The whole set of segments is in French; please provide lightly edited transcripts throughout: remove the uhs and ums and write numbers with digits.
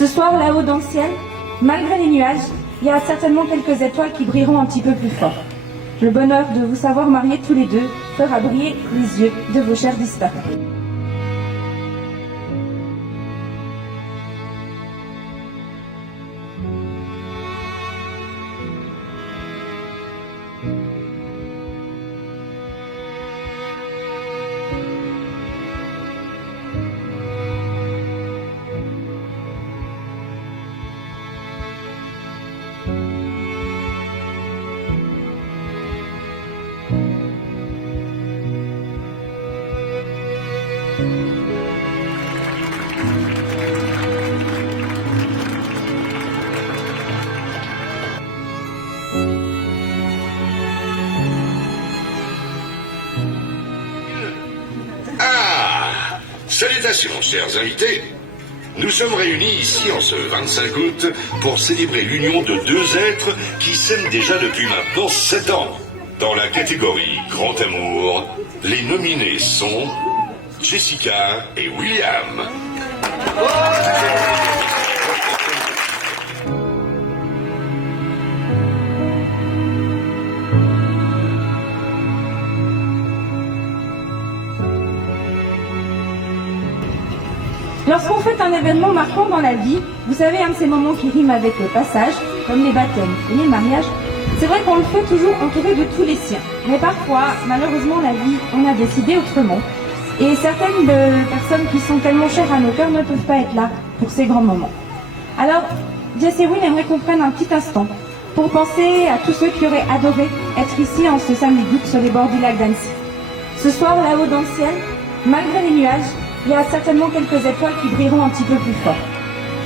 Ce soir, là-haut dans le ciel, malgré les nuages, il y a certainement quelques étoiles qui brilleront un petit peu plus fort. Le bonheur de vous savoir mariés tous les deux fera briller les yeux de vos chers disparus. Salutations, chers invités. Nous sommes réunis ici en ce 25 août pour célébrer l'union de deux êtres qui s'aiment déjà depuis maintenant 7 ans. Dans la catégorie Grand Amour, les nominés sont Jessica et William. Lorsqu'on fait un événement marquant dans la vie, vous savez, un de ces moments qui riment avec le passage, comme les baptêmes et les mariages, c'est vrai qu'on le fait toujours entouré de tous les siens. Mais parfois, malheureusement, la vie, on a décidé autrement. Et certaines personnes qui sont tellement chères à nos cœurs ne peuvent pas être là pour ces grands moments. Alors, Jess et Will aimeraient qu'on prenne un petit instant pour penser à tous ceux qui auraient adoré être ici en ce samedi d'août sur les bords du lac d'Annecy. Ce soir, là-haut dans le ciel, malgré les nuages, il y a certainement quelques étoiles qui brilleront un petit peu plus fort.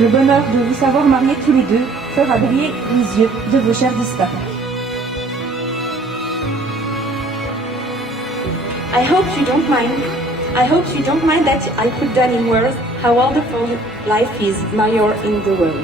Le bonheur de vous savoir mariés tous les deux fera briller les yeux de vos chers disparus. I hope you don't mind that I put down in words how wonderful life is now you're in the world.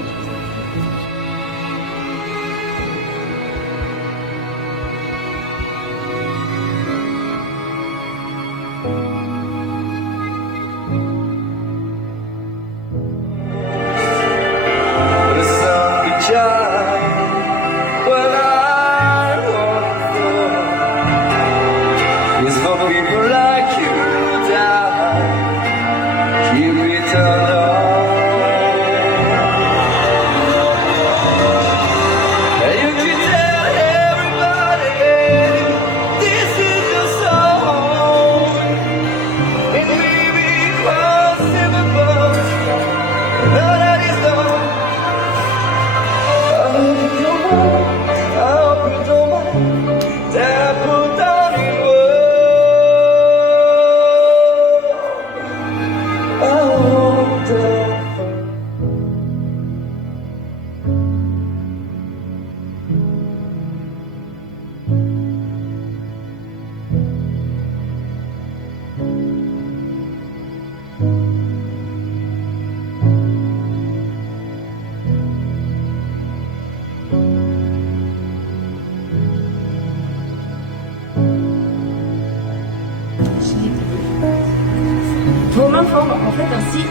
Vos mains forment en fait ainsi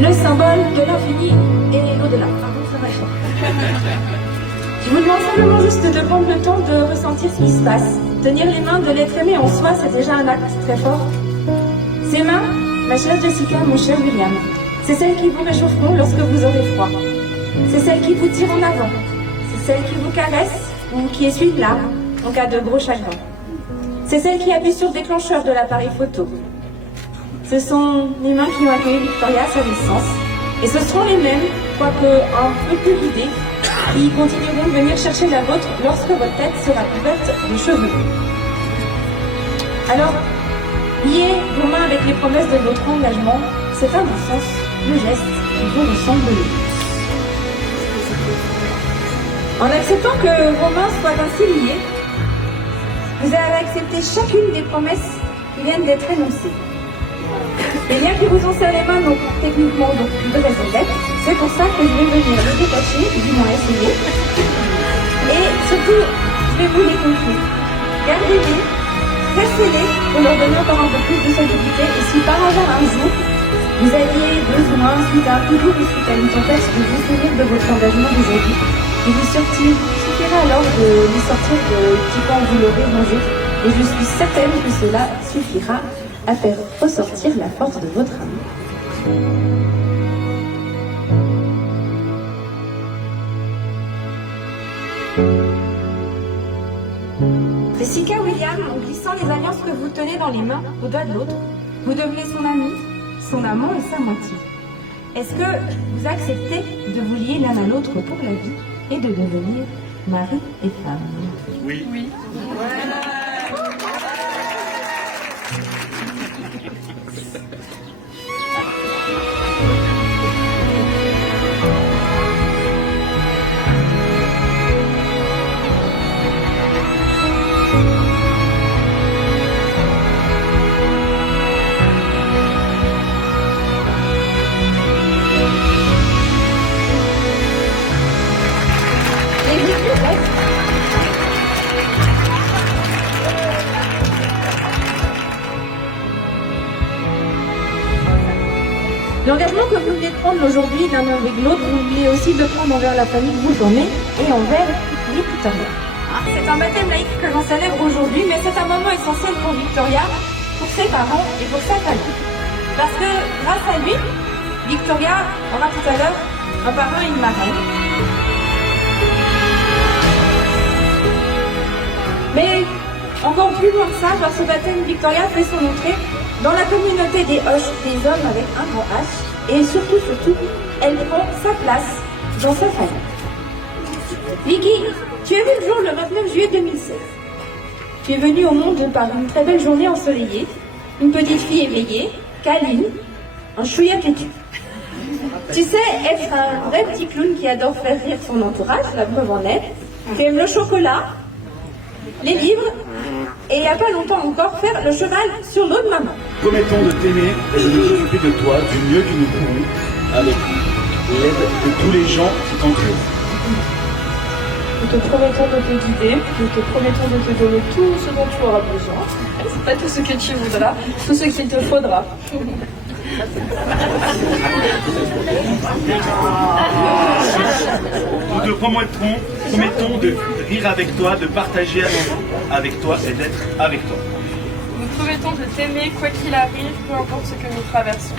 le symbole de l'infini et l'au-delà. Pardon, ça va être. Je vous demande simplement juste de prendre le temps de ressentir ce qui se passe. Tenir les mains de l'être aimé en soi, c'est déjà un acte très fort. Ces mains, ma chère Jessica, mon cher William, c'est celles qui vous réchaufferont lorsque vous aurez froid. C'est celles qui vous tirent en avant. C'est celles qui vous caressent ou qui essuient de larmes en cas de gros chagrin. C'est celles qui appuient sur le déclencheur de l'appareil photo. Ce sont les mains qui ont accueilli Victoria à sa naissance. Et ce seront les mêmes, quoique un peu plus ridées, qui continueront de venir chercher la vôtre lorsque votre tête sera couverte de cheveux. Alors, liez vos mains avec les promesses de votre engagement, c'est à mon sens le geste qui vous ressemble le plus. En acceptant que vos mains soient ainsi liées, vous avez accepté chacune des promesses qui viennent d'être énoncées. Les liens qui vous ont serré les mains n'ont techniquement donc plus de raison d'être. C'est pour ça que je vais venir les détacher, du moins essayer. Et surtout, je vais vous les confier. Gardez-les, pressez-les pour leur donner encore un peu plus de solidité. Et si par hasard un jour, Vous aviez besoin, suite à un coup de ou suite à une tempête, de vous souvenir de votre engagement d'aujourd'hui. Il vous suffira alors de lui sortir de petit quand vous l'aurez mangé. Et je suis certaine que cela suffira à faire ressortir la force de votre amour. Jessica William, en glissant les alliances que vous tenez dans les mains au doigt de l'autre, vous devenez son ami, son amant et sa moitié. Est-ce que vous acceptez de vous lier l'un à l'autre pour la vie et de devenir mari et femme? Oui. Oui. L'engagement que vous venez de prendre aujourd'hui l'un avec l'autre, vous voulez aussi de prendre envers la famille que vous formez et envers Victoria. C'est un baptême laïque que l'on célèbre aujourd'hui, mais c'est un moment essentiel pour Victoria, pour ses parents et pour sa famille. Parce que grâce à lui, Victoria aura tout à l'heure un parrain et une marraine. Mais encore plus loin que ça, par ce baptême, Victoria fait son entrée dans la communauté des Hoches, des hommes avec un grand H, et surtout, elle prend sa place dans sa famille. Vicky, tu es venu le jour le 29 juillet 2016. Tu es venue au monde par une très belle journée ensoleillée, une petite fille éveillée, câline, un chouïa têtu. Tu sais être un vrai petit clown qui adore faire rire son entourage, la preuve en est. Tu aimes le chocolat, les livres, et il n'y a pas longtemps encore, faire le cheval sur l'eau de maman. Promettons de t'aimer et de nous occuper de toi du mieux que nous pouvons, avec l'aide de tous les gens qui t'entourent. Nous te promettons de te guider, nous te promettons de te donner tout ce dont tu auras besoin. C'est pas tout ce que tu voudras, tout ce qu'il te faudra. Nous te promettons de rire avec toi, de partager avec toi et d'être avec toi. Nous promettons de t'aimer quoi qu'il arrive, peu importe ce que nous traversons.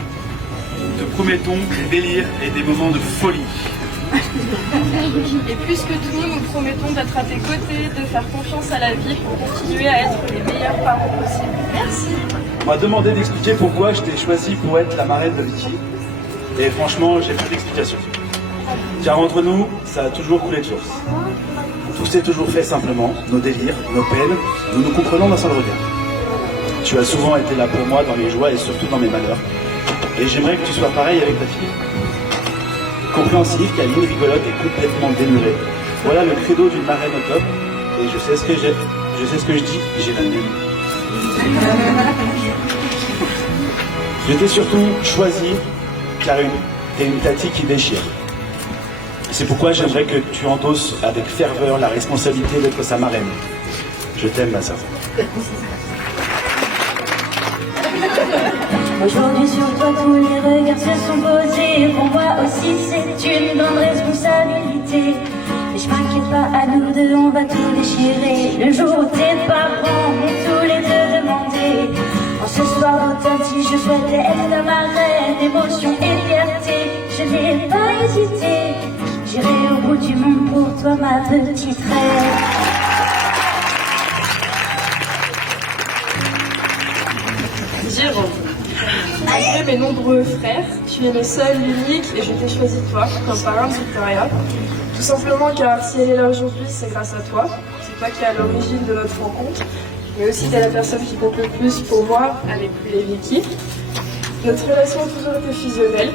Nous te promettons des délires et des moments de folie. Et plus que tout, nous promettons d'être à tes côtés, de faire confiance à la vie pour continuer à être les meilleurs parents possibles. Merci. On m'a demandé d'expliquer pourquoi je t'ai choisi pour être la marraine de Vicky. Et franchement, j'ai plus d'explications. Car entre nous, ça a toujours coulé de source. Tout s'est toujours fait simplement, nos délires, nos peines, nous nous comprenons d'un seul regard. Tu as souvent été là pour moi dans les joies et surtout dans mes malheurs. Et j'aimerais que tu sois pareil avec ta fille. Compréhensive, câline, rigolote et complètement démurée. Voilà le credo d'une marraine au top. Et je sais ce que je dis, j'ai la nulle. Je t'ai surtout choisi car t'es une tati qui déchire. C'est pourquoi j'aimerais que tu endosses avec ferveur la responsabilité d'être sa marraine. Je t'aime, ma sœur. Aujourd'hui sur toi tous les regards se sont posés. Pour moi aussi c'est une grande responsabilité. Mais je m'inquiète pas, à nous deux on va tout déchirer. Le jour où tes parents vont tous les deux demander en ce soir authentique je souhaitais être ta marraine. Émotion et fierté, je n'ai pas hésité. J'irai au bout du monde pour toi ma petite reine. Jérôme, malgré mes nombreux frères, tu es le seul, l'unique, et je t'ai choisi toi comme parrain de Victoria. Tout simplement car si elle est là aujourd'hui, c'est grâce à toi. C'est toi qui es à l'origine de notre rencontre, mais aussi t'es la personne qui compte le plus pour moi, avec lui et Vicky. Notre relation a toujours été fusionnelle.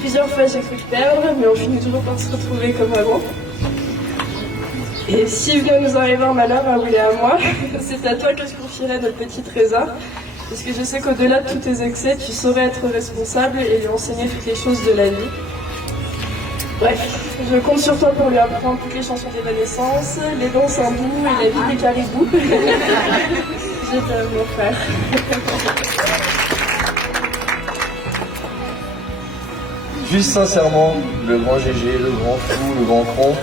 Plusieurs fois j'ai cru te perdre, mais on finit toujours par se retrouver comme avant. Et si vient nous arriver un malheur à Will et à moi, c'est à toi que je confierai notre petit trésor. Parce que je sais qu'au-delà de tous tes excès, tu saurais être responsable et lui enseigner toutes les choses de la vie. Bref, je compte sur toi pour lui apprendre toutes les chansons d'évanescence, les danses hindoues et la vie des caribous. Je t'aime, mon frère. juste sincèrement, le grand GG, le grand fou, le grand con.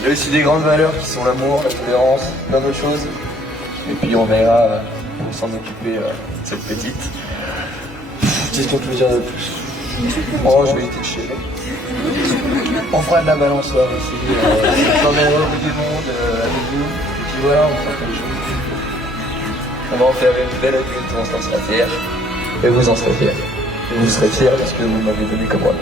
Il y a aussi des grandes valeurs qui sont l'amour, la tolérance, plein d'autres choses. Et puis on verra pour s'en occuper cette petite. Qu'est-ce qu'on peut dire de plus? Oh, je vais éviter de chier. On fera de la balançoire aussi. J'emmènerai au bout du monde avec vous. Et puis voilà, on fera plein de choses. On va en faire une belle adulte, on s'en sera fiers. Et vous en serez fiers. Et vous serez fiers parce que vous m'avez donné comme moi.